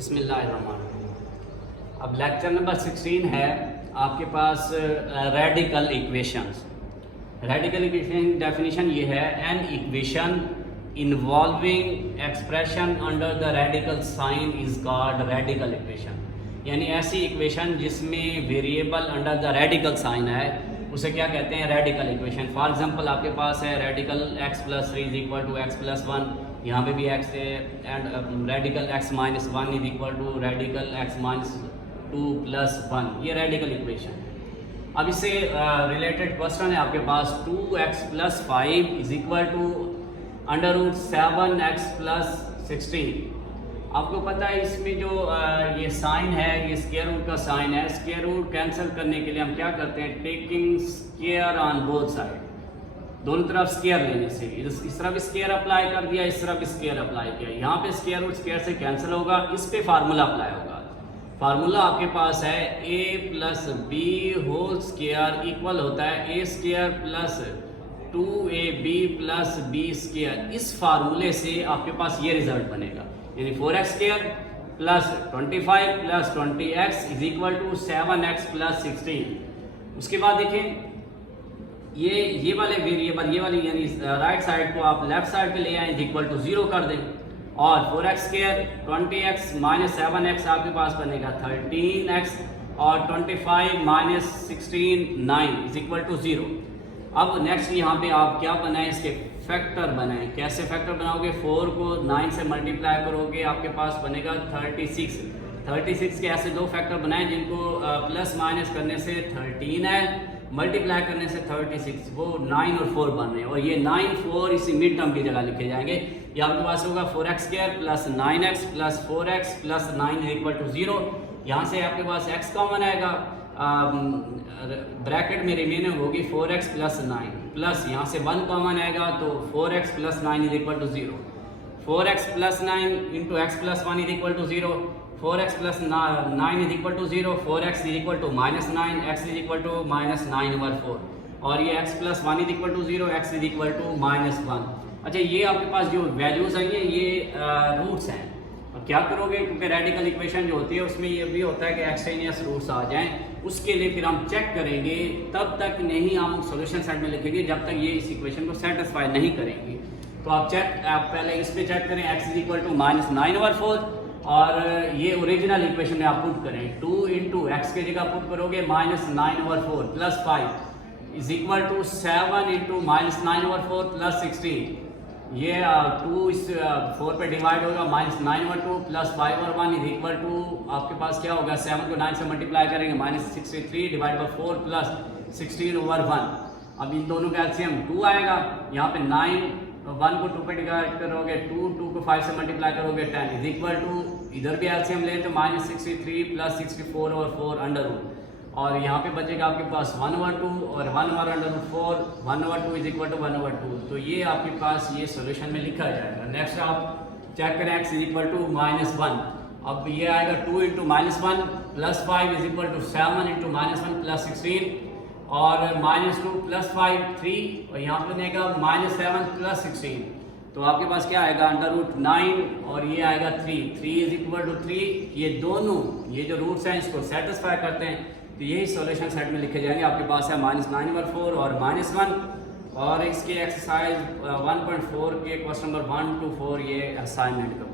बिस्मिल्लाहिर्रहमानिर्रहीम। अब lecture number 16 है आपके पास radical equations. Radical equation definition ये है, an equation involving expression under the radical sign is called radical equation. यानी ऐसी इक्वेशन जिसमें variable under the radical sign है उसे क्या कहते हैं, रेडिकल इक्वेशन। फॉर एग्जांपल आपके पास है radical x plus 3 is equal to x plus 1, यहाँ पे भी x है, and radical x minus 1 is equal to radical x minus 2 plus 1, ये रेडिकल इक्वेशन। अब इससे रिलेटेड क्वेश्चन है आपके पास 2x plus 5 is equal to under root 7x plus 16। आपको पता है इसमें जो ये साइन है, ये स्क्वायर रूट का साइन है। स्क्वायर रूट कैंसिल करने के लिए हम क्या करते हैं, taking square on both side, दोनों तरफ स्क्वायर लेने से इस तरफ स्क्वायर अप्लाई कर दिया, इस तरफ स्क्वायर अप्लाई किया। यहाँ पे स्क्वायर रूट स्क्वायर से कैंसिल होगा, इस पे फार्मूला अप्लाई होगा। फार्मूला आपके पास है a plus B whole square equal होता है a square plus 2ab plus B square. इस फार्मूले से आपके पास ये रिजल्ट बनेगा, यानी 4x square plus 25 plus 20x is equal to 7x plus 16। उसके बाद देखें ये वाले वेरिएबल, ये वाली यानी राइट साइड को आप लेफ्ट साइड पे ले आए, इज इक्वल टू 0 कर दें, और 4x square 20x minus 7x आपके पास बनेगा 13x, और 25 माइनस 16 9 इज इक्वल टू 0। अब नेक्स्ट यहाँ पे आप क्या बनाएं, इसके फैक्टर बनाएं। कैसे फैक्टर बनाओगे, 4 को 9 से मल्टीप्लाई करोगे, आपके पास बनेगा 36। 36 के ऐसे दो फैक्टर बनाएं जिनको प्लस माइनस करने से 13 है, मल्टीप्लाई करने से 36, वो 9 और 4 बन रहे हैं, और ये 9 4 इसी मिड टर्म की जगह लिखे जाएंगे। ये आपके पास होगा 4x square plus 9x plus 4x plus 9 is equal to 0। यहाँ से आपके पास x कॉमन आएगा, ब्रैकेट में रिमेनिंग होगी 4x प्लस 9 प्लस यहाँ से 1 कॉमन आएगा तो 4x plus 9 is equal to 0। 4x plus 9 into x plus 1 is equal to 0। 4x plus 9 is equal to 0। 4x is equal to minus 9, x is equal to minus 9 over 4, और ये x plus 1 is equal to 0, x is equal to minus 1। अच्छा, ये आपके पास जो values आई हैं ये roots हैं। अब क्या करोगे, क्योंकि रेडिकल इक्वेशन जो होती है उसमें ये भी होता है कि एक्सट्रेनियस रूट्स आ जाएं, उसके लिए फिर हम चेक करेंगे, तब तक नहीं हम सॉल्यूशन सेट में लिखेंगे जब तक ये इस इक्वेशन को सेटिस्फाई नहीं करेंगे। तो आप पहले इस पे चेक करें, x is equal to minus 9 over 4, और ये ओरिजिनल इक्वेशन में आप पुट करें, 2 इंटू एक्स की जगह पुट करोगे minus 9 over 4 plus 5 is equal to 7 into minus 9 over 4 plus 16। ये 2 इस 4 पे डिवाइड होगा, minus 9 over 2 plus 5 over 1 is equal to आपके पास क्या होगा, 7 को 9 से मल्टीप्लाई करेंगे, minus 63 divide by 4 plus 16 over 1। अब इन दोनों का एलसीएम 2 आएगा, यहाँ पे 9 1 को 2 पे डिवाइड करोगे 2 को 5 से मल्टीप्लाई करोगे 10 इज इक्वल टू, इधर भी एलसीएम ले तो minus 63 plus 64 over 4 under root, और यहाँ पे बचेगा आपके पास 1 ओवर 2 और 1 over under root 4, 1 over 2 is equal to 1 over 2। तो ये आपके पास ये सोल्यूशन में लिखा जाएगा। नेक्स्ट आप चेक करें, x is equal to minus 1। अब ये आएगा 2 into minus 1 plus 5 is equal to 7 into minus 1 plus 16, और माइनस 2 प्लस 5 3, और यहाँ पर बनेगा माइनस 7 प्लस 16। तो आपके पास क्या आएगा, अंडर रूट 9, और ये आएगा 3 इज इक्वल टू 3। ये दोनों ये जो रूट्स हैं इसको सेटिस्फाई करते हैं, तो यही सॉल्यूशन सेट में लिखे जाएंगे। आपके पास है माइनस 9 ओवर 4 और माइनस 1, और इसके एक्सरसाइज 1.4 के क्वेश्चन नंबर 1 to 4 ये असाइनमेंट का